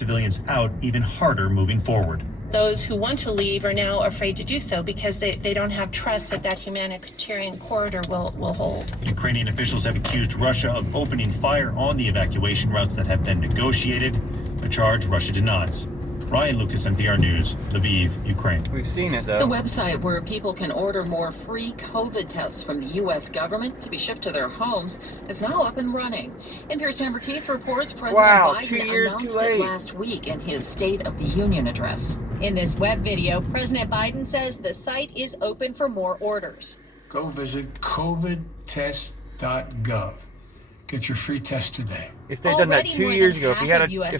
civilians out even harder moving forward. Those who want to leave are now afraid to do so because they don't have trust that humanitarian corridor will hold. Ukrainian officials have accused Russia of opening fire on the evacuation routes that have been negotiated, a charge Russia denies. Ryan Lucas, NPR News, Lviv, Ukraine. We've seen it, though. The website where people can order more free COVID tests from the U.S. government to be shipped to their homes is now up and running. NPR's Tamara Keith reports President Biden announced it last week in his State of the Union address. In this web video, President Biden says the site is open for more orders. Go visit covidtest.gov. Get your free test today. If they'd done that 2 years ago, if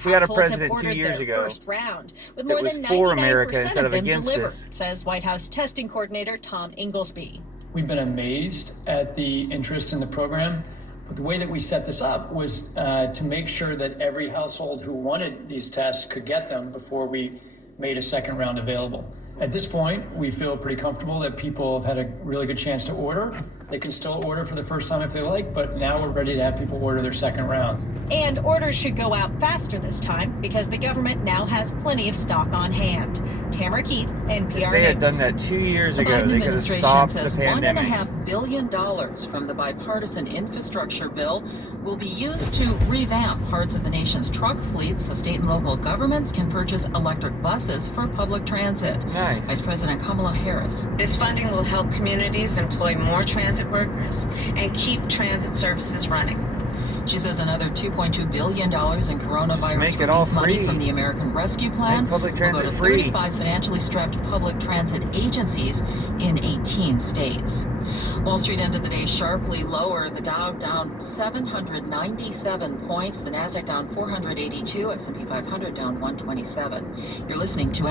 we had a president 2 years ago with that more was than for America 99% instead of them against delivered, us. says White House testing coordinator Tom Inglesby. We've been amazed at the interest in the program. But the way that we set this up was to make sure that every household who wanted these tests could get them before we made a second round available. At this point, we feel pretty comfortable that people have had a really good chance to order. They can still order for the first time if they like, but now we're ready to have people order their second round. And orders should go out faster this time because the government now has plenty of stock on hand. Tamara Keith, NPR If they had News. done that 2 years The ago, Biden they could have administration stopped says the pandemic. $1.5 billion from the bipartisan infrastructure bill will be used to revamp parts of the nation's truck fleet so state and local governments can purchase electric buses for public transit. Nice. Vice President Kamala Harris. This funding will help communities employ more transit workers and keep transit services running. She says another $2.2 billion in coronavirus make it all relief money free. from the American Rescue Plan Make public will go to transit free. 35 financially strapped public transit agencies in 18 states. Wall Street ended the day sharply lower. The Dow down 797 points. The Nasdaq down 482. S&P 500 down 127. You're listening to